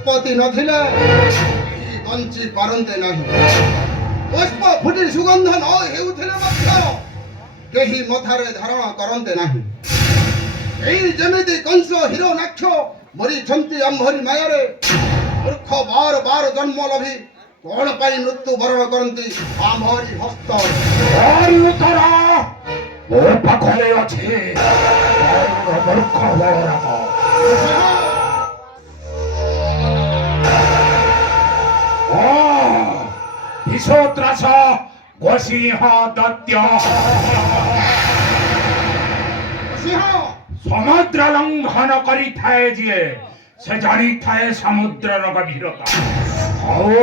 ଉତ୍ପତ୍ତି ନଥିଲେ କେହି ବଞ୍ଚି ପାରନ୍ତେ ନାହିଁ। ପୁଷ୍ପ ଫୁଟି ସୁଗନ୍ଧ ନ ହେଉଥିଲେ ମଧ୍ୟ କେହି ମଥାରେ ଧାରଣ କରନ୍ତେ ନାହିଁ। ଏଇ ଯେମିତି କଂସ ହିରଣ୍ୟାକ୍ଷ ମରିଛନ୍ତି ଆମ୍ଭରି ମାୟାରେ, ମୂର୍ଖ ବାର ବାର ଜନ୍ମ ଲଭି କଣ ପାଇଁ ମୃତ୍ୟୁ ବରଣ କରନ୍ତି ଆମ୍ଭରି ହସ୍ତ। ଉତ୍ତର ମୋ ପାଖରେ ଅଛି। ମୂର୍ଖ ବଳରାମ, ବିଷୋତ୍ରାସ ଗୋସିଂହ ଦତ୍ୟ ସମୁଦ୍ର ଲଙ୍ଘନ କରିଥାଏ ଯିଏ, ସେ ଜାଣିଥାଏ ସମୁଦ୍ରର ଗଭୀରତା। ଆଉ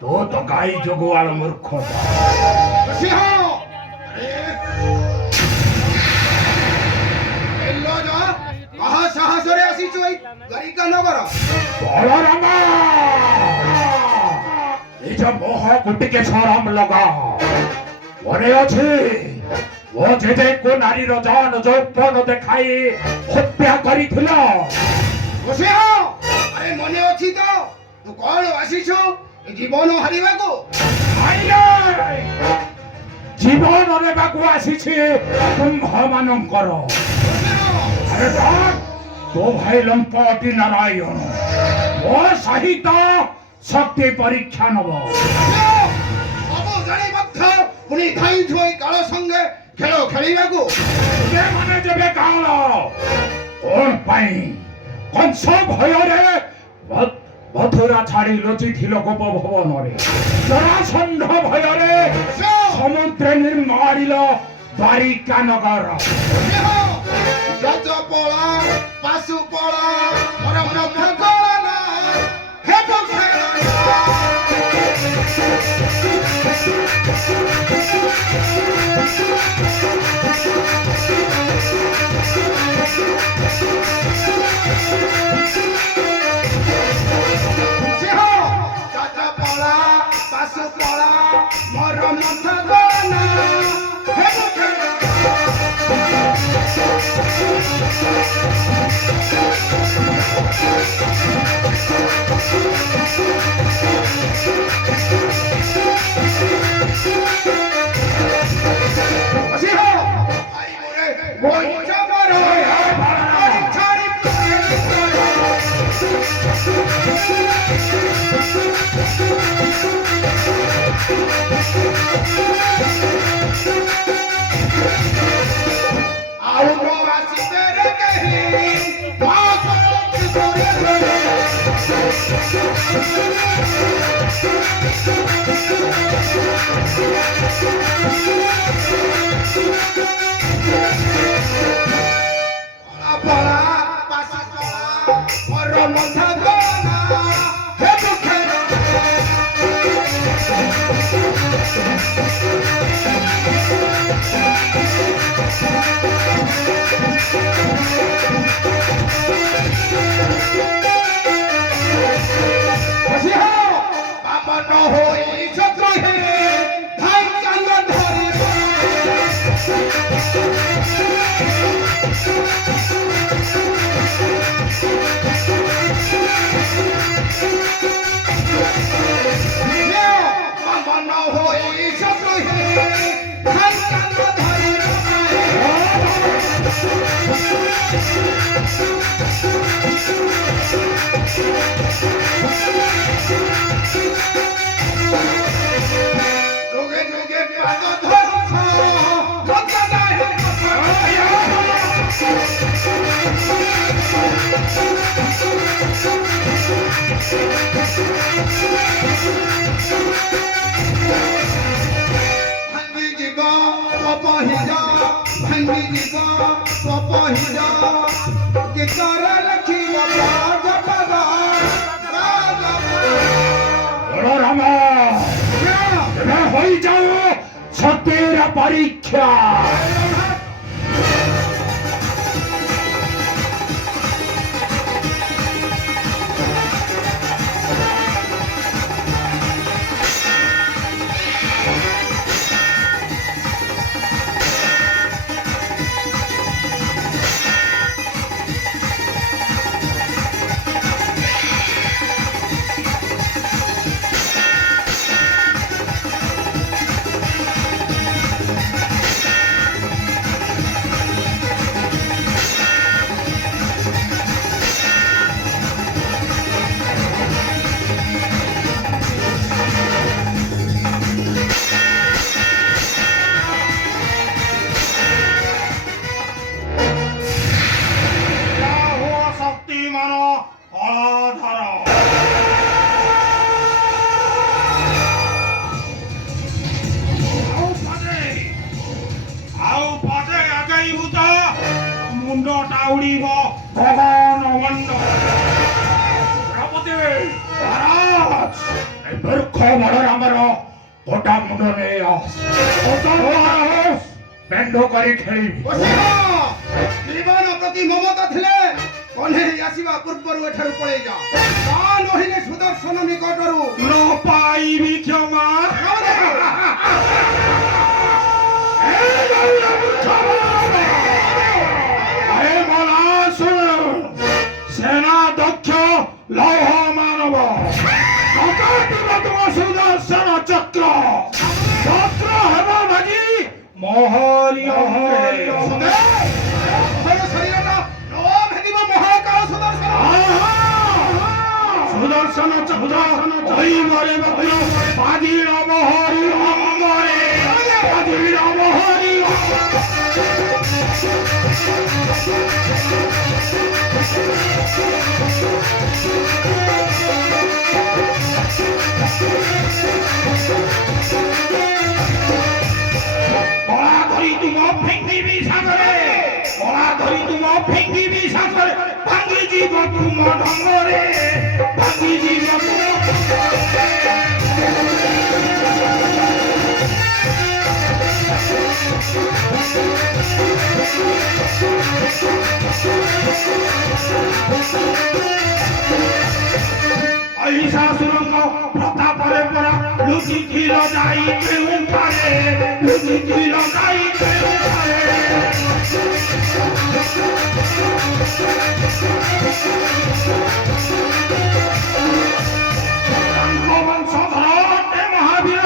ତୁ ତ ଗାଈ ଜଗୁଆଳ ମୂର୍ଖ। କାହା ସାହସରେ ଆସିଛୁ ଏଇ ଦ୍ୱାରିକା ନଗର? ବଳରାମ, ନିଜ ମୁହଁକୁ ଟିକେ ସରମ ଲଗା। ମନେ ଅଛି ମୋ ଜେଜେଙ୍କୁ ନାରୀର ଜାନ ଯୌବନ ଦେଖାଇ ହତ୍ୟା କରିଥିଲ? ଆରେ ମନେ ଅଛି ତ? ତୁ କଣ ଆସିଛୁ ଜୀବନ ହାରିବାକୁ? ଜୀବନ ନେବାକୁ ଆସିଛି ତୁମ୍ଭ ମାନଙ୍କର। ତୋ ଭାଇ ଲମ୍ପଟି ନାରାୟଣ ମୋ ସହିତ ଶକ୍ତି ପରୀକ୍ଷା ନବ। ସବୁ ଜାଣି ମଧ୍ୟ ପୁଣି ଧାଇଁଛୁ ଏଇ କାଳ ସଙ୍ଗେ ଖେଳ ଖେଳିବାକୁ। ମାନେ ଯେବେ କାଳ କଣ ପାଇଁ କଂସ ଭୟରେ ମଥୁରା ଛାଡ଼ି ଲୁଚିଥିଲ ଗୋପ ଭବନରେ, ଜରାସନ୍ଧ ଭୟରେ ସମୁଦ୍ରେ ନିର୍ମାଣିଲ ଦ୍ୱାରିକା ନଗର। ଗଜପଳା ପାଶୁପଳା ପରମ ଭଗଳନା ହେବ ଗଜପଳା ପାଶୁପଳା ପରମ ଭଗଳନା ହେବ বলরাম, এবার হয়ে যাও সত্যের পরীক্ষা। ମୂର୍ଖ ବଳରାମର ଗୋଟା ମୁଣ୍ଡ ନେଇ ଆସ ପେଣ୍ଡ କରି ଖେଳିବି ଜୀବନ ପ୍ରତି ମମତା ଥିଲେ କହ୍ନେଇ ଆସିବା ପୂର୍ବରୁ ଏଠାରୁ ପଳେଇ ଯା ତା ନହିଲେ ସୁଦର୍ଶନ ନିକଟରୁ ନ ପାଇବି କ୍ଷମା সেনা দক্ষ লৌহ মানব সুদর্শন চক্র চক্র হেব ভাজি মহরি ଶରୀରଟା ନ ଭେଦିବ ମହାକାଳ ସୁଦର୍ଶନ সুদর্শন চক্র হইবরে বাজির মহরি অঙ্গরে বাজির মহরি কলা ধরি তুম ফেঙ্গিবি সাগরে কলা ধরি তুম ফেঙ্গিবি সাগরে ভাঙ্গি জীব তুম ঢঙ্গরে ভাঙ্গি জীব অহিষাসুরঙ্গ প্রতাপরে পরা লুচিছিল যাই কেউঠারে লুচিছিল যাই কেউঠারে বংশধরে মহাবীর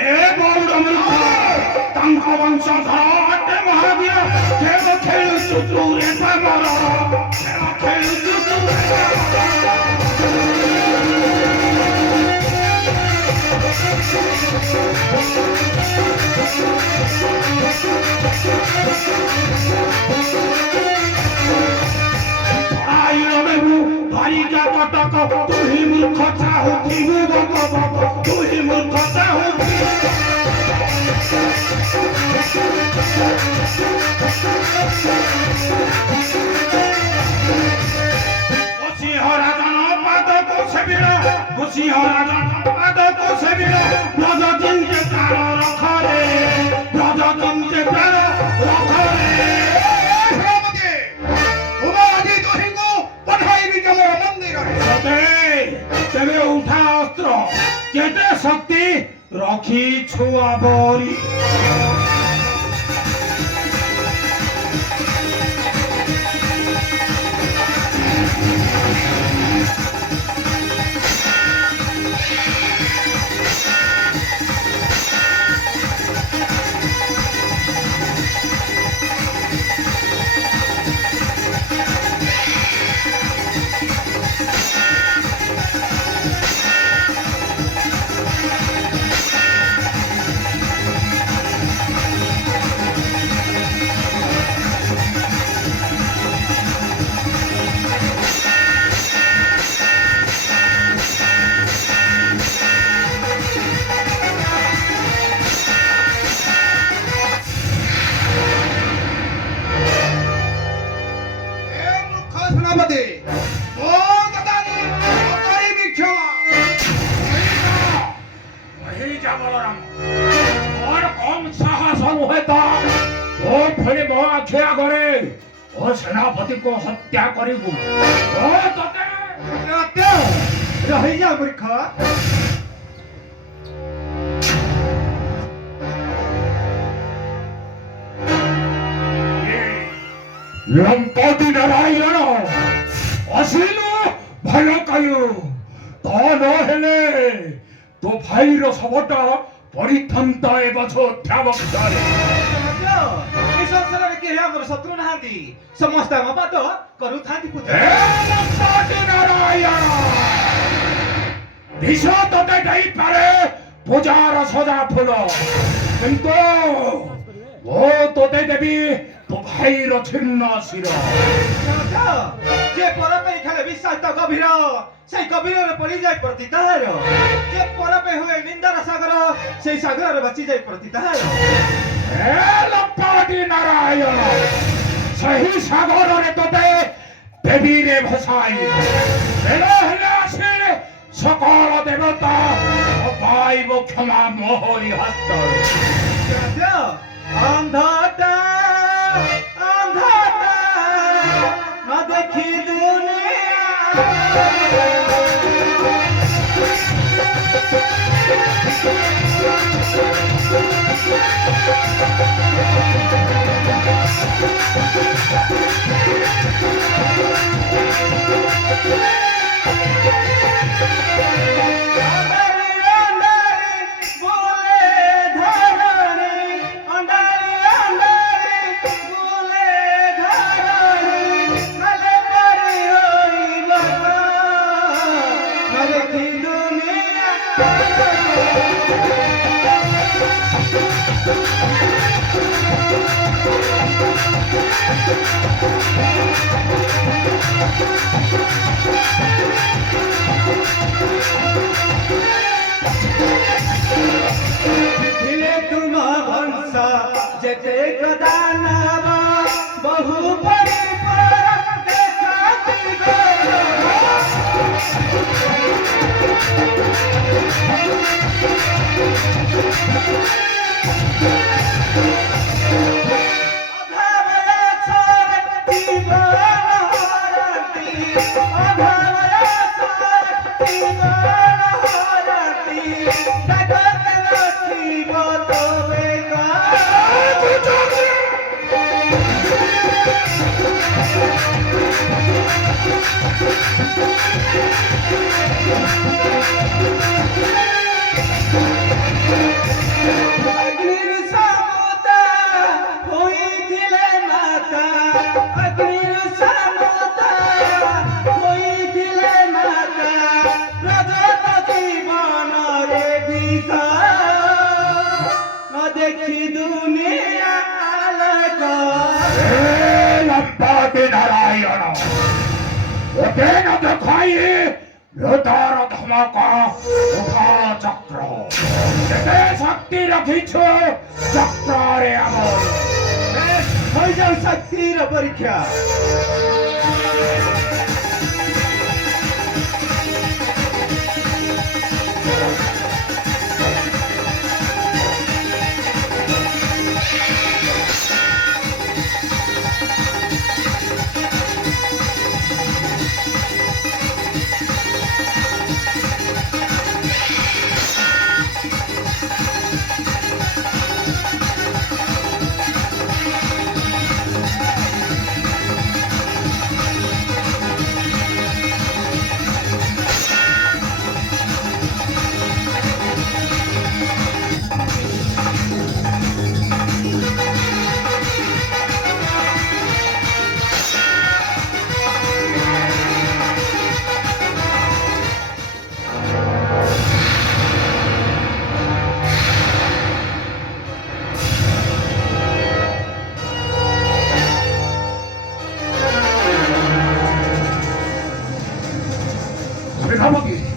এ গৌড় মূর্খ তাঙ্ক বংশধরে মহাবীর খেল খেলুছু তুরে পামর খেল খেলুছু তুরে ধরিকা কটক তুহি মূর্খ চাহুথিবু বক বক তুহি মূর্খ চাহুথিবু সিংহ রাজন পাদক সেবিল সিংহ রাজন পাদক সেবিল ব্রজ চিন্তে প্রাণ রখরে ব্রজ চিন্তে প্রাণ রখরে তেবে উঠা অস্ত্র কেতে শক্তি রখি ছুয়া বরি সেনাপতি ও দাদানি অকারি বিক্ষমা এই যা বলরাম ওর কম সাহস হয় তা ও ফেলে মো আখি আগরে ও সেনাপতিকে হত্যা করিবু ও তোতে ରହିଯା ମୂର୍ଖ ଲମ୍ପଟି ନାରାୟଣ ଆସିଲୁ ଭଲ କାୟୁ ତ ନହେଲେ ତୋ ଭାଇର ଶବଟା ପଡ଼ିଥାନ୍ତା ଏ ଗଛ ଅଧ୍ୟାବକ୍ଷରେ এই সংসারে কে আমার শত্রু নাহাନ୍ତି ସମସ୍ତେ ଆମ ପାଦ କରୁଥାନ୍ତି ପୂଜା ଲମ୍ପଟି ନାରାୟଣ ବିଷ ତୋତେ ଦେଇପାରେ ପୂଜାର ସଜା ଫୁଲ କିନ୍ତୁ ମୁଁ ତୋତେ ଦେବି ତୋ ଭାଇର ଛିନ୍ନ ଶିର যে পরপে খেলে বিশ্বাস গভীর সেই গভীরে পড়ি যায় প্রতি তাহার যে পরপে হুয়ে নিন্দার সাগর সেই সাগরে বাঁচি যায় প্রতি তাহার হে লম্পটি নারায়ণ ସେହି ସାଗରରେ ତୋତେ ଦେବୀରେ ଭସାଇ ହେଲେ ହେଲେ ଆସି সকল দেবতা পাইব ক্ষমা মোহরি হস্ত রাজা অন্ধটা অন্ধটা না দেখি যেতে গদানাবা বহু পরে দেখি দুনিয়া নারায়ণ ওতে না দেখাই লতার ধমকা উঠা চক্র যেতে শক্তি রাখিছ চক্রে আমার হয়ে যাও শক্তির পরীক্ষা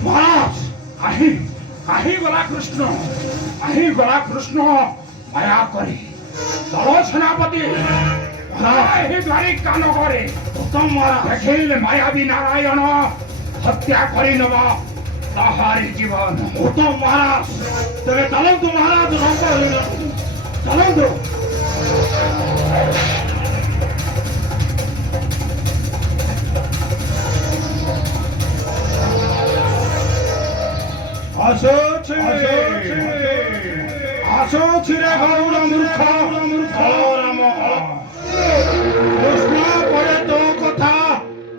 মহারাজ কাহি গলা কৃষ্ণ মায়া করে দল সেনাপতি দ্বারিকা নগরে উত্তম মহারাজ দেখিলে মায়াবী নারায়ণ হত্যা করে নেব তাহারি জীবন উত্তম মহারাজ তবে চলন্তু মহারাজ চলন্তু আসছে রে গৌর মূর্খ রাম কৃষ্ণ পরে তো কথা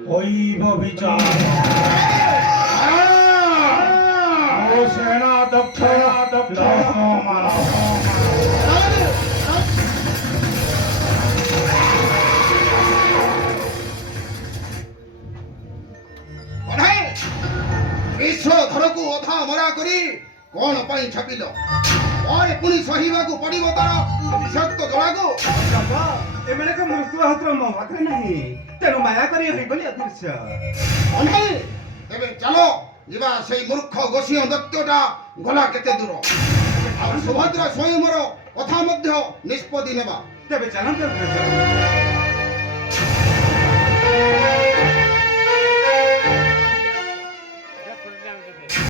হইব বিচার ও সেনা দক্ষ মারা বিশ্ব ଧରକୁ ଅଧା ମରା କରି କଣ ପାଇଁ ଛାପିଲ ପରେ ପୁଣି ସହିବାକୁ ପଡିବ ତାର ବିଷାକ୍ତ ଜଳାକୁ ଏମାନଙ୍କ ମୃତ୍ୟୁ ହାତର ମୋ ପାଖରେ ନାହିଁ ତେଣୁ ମାୟା କରି ହୋଇଗଲି ଅଦୃଶ୍ୟ ଅନାଇ ତେବେ ଚାଲ ଯିବା ସେଇ ମୂର୍ଖ ଗୋଷୀୟ ଦୈତ୍ୟଟା ଗଲା କେତେ ଦୂର ଆଉ ସୁଭଦ୍ରା ସ୍ୱୟଂର କଥା ମଧ୍ୟ ନିଷ୍ପତ୍ତି ନେବା ତେବେ ଚାଲନ୍ତୁ